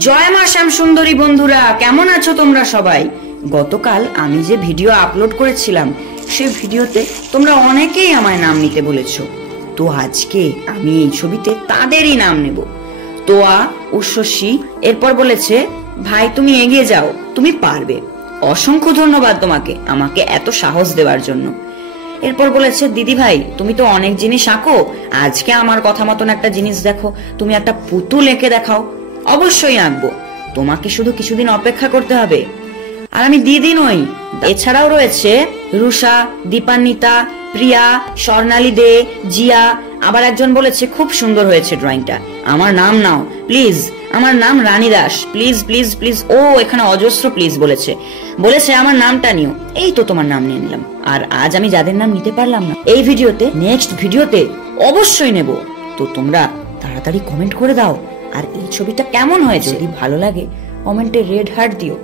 জয় মা শ্যাম সুন্দরী বন্ধুরা, কেমন আছো তোমরা সবাই? গতকাল আমি যে ভিডিও আপলোড করেছিলাম সেই ভিডিওতে তোমরা অনেকেই আমায় নাম নিতে বলেছো। তো আজকে আমি এই ছবিতে তাদেরই নাম নেব। তোয়া, উর্বশী এরপর বলেছে ভাই তুমি এগিয়ে যাও, তুমি পারবে। অসংখ্য ধন্যবাদ তোমাকে আমাকে এত সাহস দেওয়ার জন্য। এরপর বলেছে দিদি ভাই তুমি তো অনেক জিনিস আঁকো, আজকে আমার কথা মতন একটা জিনিস দেখো, তুমি একটা পুতুল এঁকে দেখাও। অবশ্যই আঁকবো, তোমাকে শুধু কিছুদিন অপেক্ষা করতে হবে। আর আমি দিদি নই, এছাড়াও রয়েছে রুষা, দীপান্বিতা, প্রিয়া, স্বর্ণালী দে, জিয়া। আবার একজন বলেছে খুব সুন্দর হয়েছে ড্রয়িংটা, আমার নাম নাও প্লিজ, আমার নাম রানী দাস, প্লিজ প্লিজ প্লিজ। ও এখানে অজস্র প্লিজ বলেছে আমার নামটা নিও। এই তো তোমার নাম নিয়ে নিলাম। আর আজ আমি যাদের নাম নিতে পারলাম না এই ভিডিওতে, নেক্সট ভিডিওতে অবশ্যই নেব। তো তোমরা তাড়াতাড়ি কমেন্ট করে দাও আর এই ছবিটা কেমন হয়েছে যদি ভালো লাগে কমেন্টে রেড হার্ট দিও।